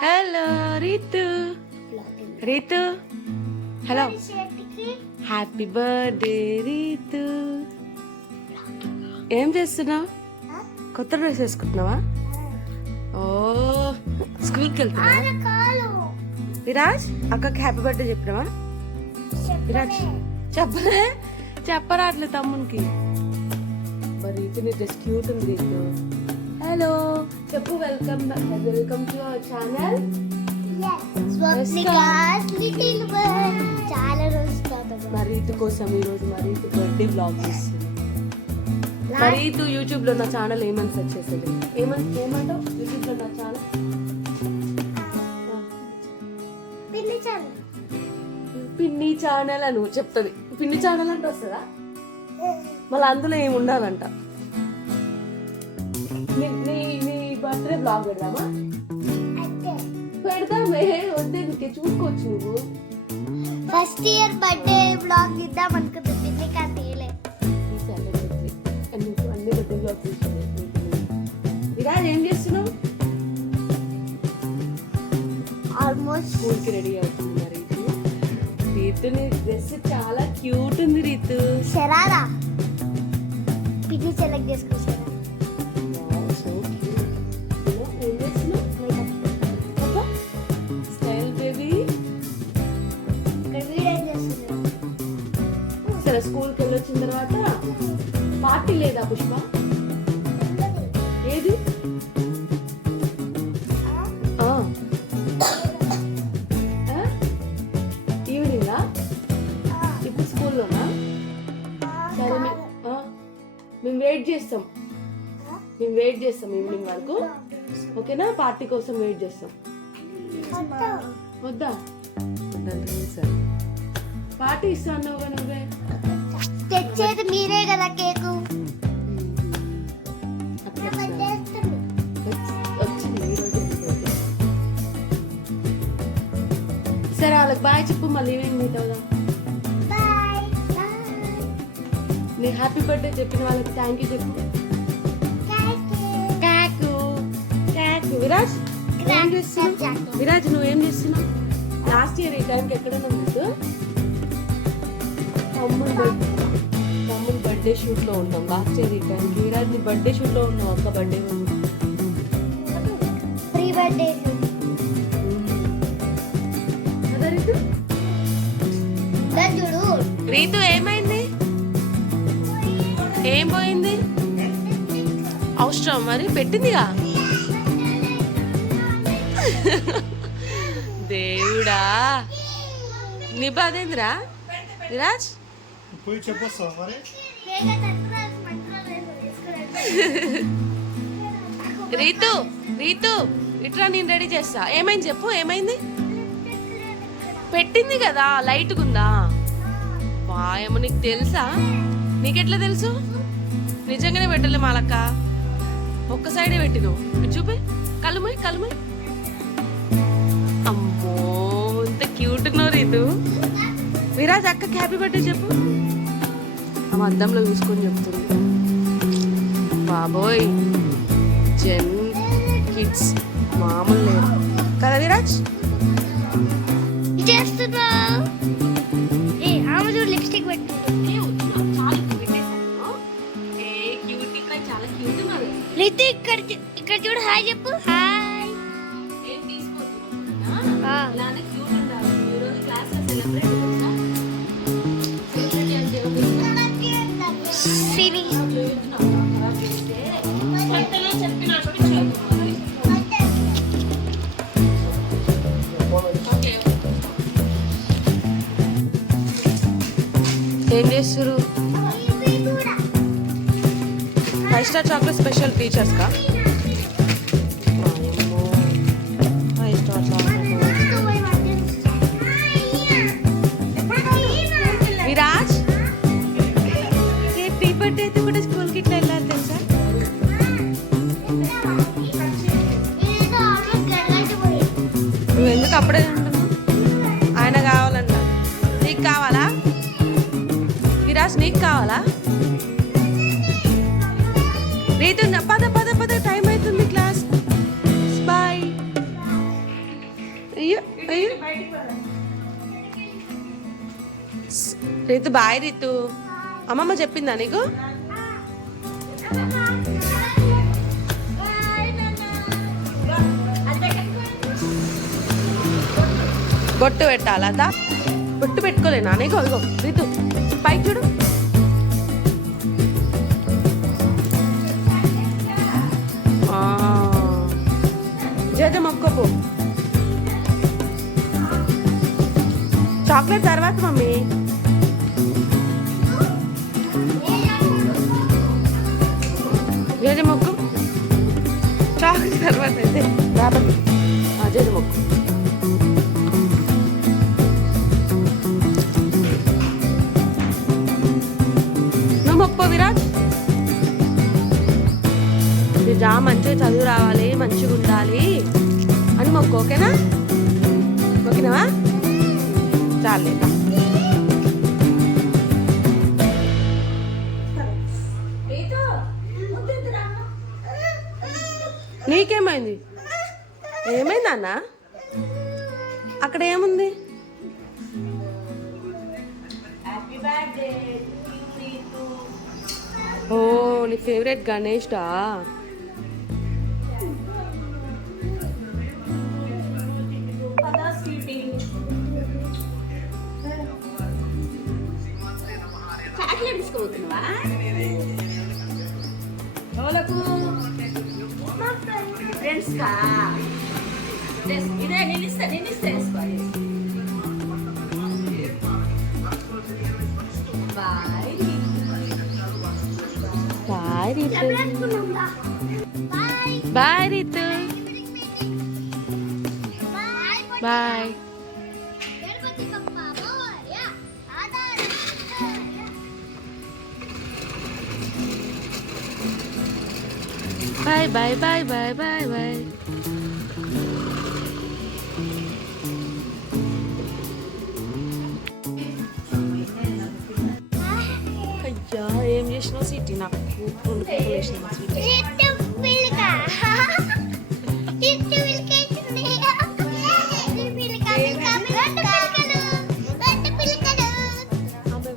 Hello Ritu. Ritu hello. Happy birthday Ritu. ఏం చేస్తున్నావు? కొత్త డ్రెస్ వేసుకుంటున్నావా? ఓ స్కూల్కి వెళ్తున్నావా? విరాజ్ అక్కకి హ్యాపీ బర్త్డే చెప్పినావా? విరాజ్ చెప్పరాట్లే తమ్మునికి. మరి రీతు డ్రెస్ క్యూట్ ఉంది రీతు. హలో చెప్పు. Welcome to our channel. మరీతు కోసం ఈరోజు మరీతు బర్త్డే బ్లాగ్ చేస్తుంది. మరీతు యూట్యూబ్ లో నా ఛానల్ ఏమని సెర్చ్ చేసేది? ఏమంటావు యూట్యూబ్ లో నా ఛానల్? పిన్ని ఛానల్ అని చెప్తుంది. పిన్ని ఛానల్ అంటే వస్తుందా? మళ్ళీ అందులో ఏమి ఉండాలంట. నీ బర్త్డే బ్లాగ్ పెడదామా? పెడదామే, వద్దే నీకే చూసుకోవచ్చు నువ్వు. ఫస్ట్ ఇయర్ బర్త్డే బ్లాగ్ ఇద్దాం అనుకుంటుంది. అన్ని బర్త్డే బ్లాగ్ ఈరోజు ఏం చేస్తున్నావు? ఆల్మోస్ట్ స్కూల్కి రెడీ అవుతుంది. మరి రీతు నీ డ్రెస్ చాలా క్యూట్ ఉంది రీతు. శరారా పిన్ని సెలెక్ట్ చేసుకొచ్చారా? సరే స్కూల్కి వెళ్ళొచ్చిన తర్వాత పార్టీ లేదా పుష్ప? ఏది? ఈవినింగా? ఇప్పుడు స్కూల్లోనా? సరే మేము వెయిట్ చేస్తాం ఈవినింగ్ వరకు. ఓకేనా? పార్టీ కోసం వెయిట్ చేస్తాం. వద్దా? సరే పార్టీ ఇస్తా అన్నావుగా నువ్వే. తెచ్చేది మీరే కదా కేకు. సరే వాళ్ళకి బాయ్ చెప్పు. మళ్ళీ ఈవినింగ్ మీట్ అవుదాం. నీ హ్యాపీ బర్త్డే చెప్పిన వాళ్ళకి థ్యాంక్ యూ చెప్పు. విరాజ్ ఏం చేస్తున్నావు? విరాజ్ నువ్వేం చేస్తున్నావు? లాస్ట్ ఇయర్ ఈ టైంకి ఎక్కడైనా ముందు తమ్ముడు బర్త్డే షూట్ లో ఉన్నాం. లాస్ట్ ఇయర్ ఈ టైంకి విరాజ్ నీ బర్త్డే షూట్ లో ఉన్నావు. అక్క బర్త్డే ప్రీ బర్త్డే రీతు ఏమైంది? ఏం పోయింది? అవసరం మరి పెట్టిందిగా. దేవుడా నీ బాధేంద్రా విరాజ్? రీతు ఇట్లా నేను రెడీ చేస్తా. ఏమైంది చెప్పు. ఏమైంది? పెట్టింది కదా లైట్గా ఉందా? వాయమ్మ నీకు తెలుసా? నీకెట్లా తెలుసు? నిజంగానే పెట్టలే మాలక్క. ఒక్క సైడే పెట్టిను. చూపి కలుమై. అమ్మో ఇంత క్యూట్ ఉన్నావు రీతు. విరాజ్ అక్కకి హ్యాపీ బర్త్డే చెప్పు. ఆమె అద్దంలో చూసుకొని చెప్తుంది. బాబోయ్ జెన్ కిడ్స్ మామూలు లేరు కదా విరాజ్? లిప్స్టిక్ పెట్టు. రీతు ఇక్కడ చూడు. హాయ్ చెప్పు. హాయ్. ఏం చేస్తారు? 5 స్టార్ చాక్లెట్ స్పెషల్ టీచర్స్ కా? విరాజ్ ప్రీ బర్త్డే అయితే కూడా స్కూల్కి ఇట్లా వెళ్ళాలి తెలుసా? నువ్వు ఎందుకు అప్పుడే ఉంటున్నావు? ఆయన కావాలంట. నీకు కావాలా విరాజ్? నీకు కావాలా? రీతు పద టైం అవుతుంది. Class bye. అయ్యో అయ్యో రీతు బాయ్ రీతు. అమ్మమ్మ చెప్పిందా నీకు? బొట్టు పెట్టాలా? దా బొట్టు పెట్టుకోలేనా నీకు? ఇగో రీతు పైకి చూడు. జేజ మొక్కపో. చాక్లెట్ తర్వాత మమ్మీ. జేజ మొక్కు. చాక్లెట్ తర్వాత అయితే రాబట్టి జేజ మొక్కు. నువ్వు మొక్కు విరాజ్. జా మంచిగా చదువు రావాలి, మంచిగా ఉండాలి అని మొక్కు. ఓకేనా? ఓకేనా? చాలే. నీకేమైంది? ఏమైంది అన్న? అక్కడ ఏముంది? ఓ నీ ఫేవరెట్ గణేష్ డా? ఫ్రెండ్స్ కా ఇదే నేను ఇస్తా bye Ritu. Bye Ritu. Bye. Bye bye bye bye bye bye. అయ్యా ఏం చేసినావు సిటీ? నాకు రెండు పక్కలు వేసినావు సిటీ.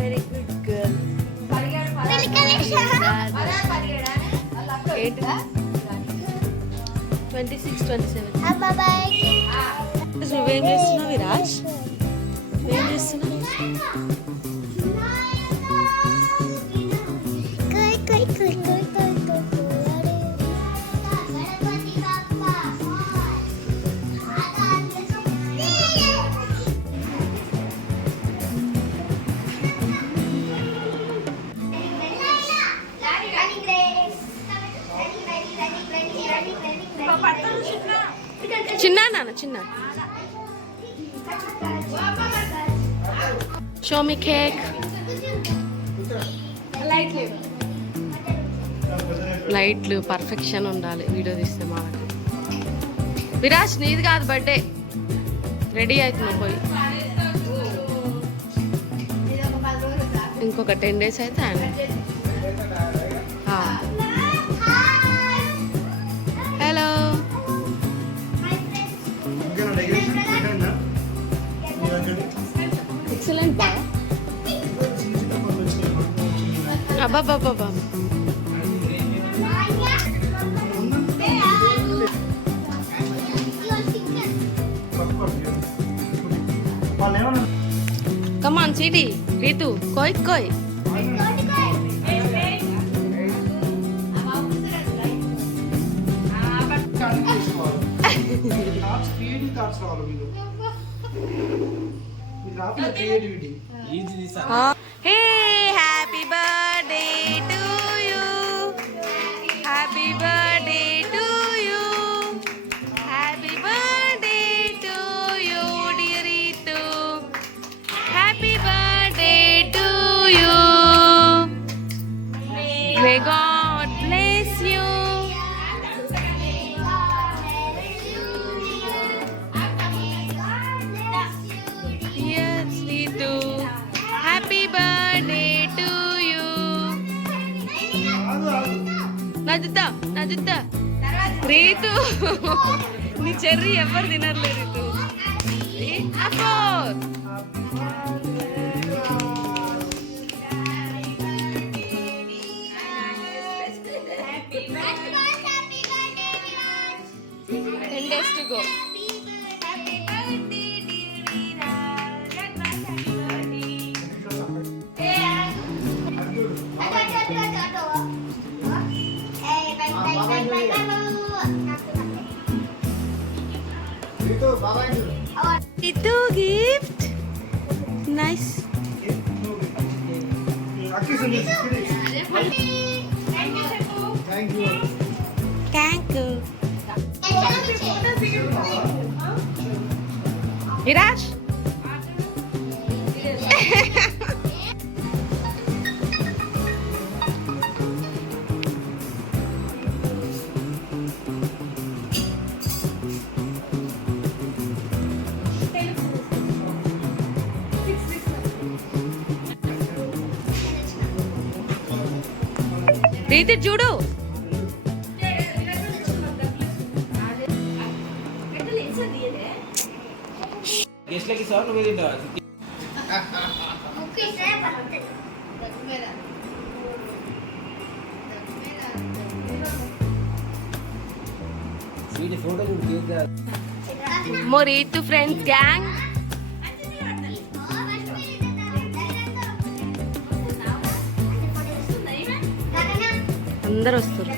Very good girl. 26, 27. నువ్వేం చేస్తున్నావు విరాజ్? ఏం చేస్తున్నావు? చిన్న నాన్న చిన్న. Show me cake. లైట్లు పర్ఫెక్షన్ ఉండాలి వీడియో తీస్తే మాకు. విరాజ్ నీది కాదు బర్త్డే. రెడీ అవుతున్నావు పోయి. ఇంకొక 10 days అయితే ఆయన. హలో. ఎక్సలెంట్ బా. అబ్బాబ్బాబ్బా. Come on, Siti. Ritu, koi. Hey, happy birthday to you. Happy birthday to you. Happy birthday to you, dear Ritu. Happy birthday to you. May God bless you. Yes, Ritu. Happy birthday to you. Najuta. Ritu. నీ cherry ఎవరు తినర్లే Ritu. 10 days to go. Itu gift. Nice. Thank you. Viraj. రీతి చూడు. గెస్ట్లకి sir నువ్వే తింటావా? Sweet photo చూడు cake కాదు. Moritu friends gang. అందరు వస్తారు.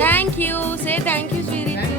Thank you. Say thank you శ్రీరితు.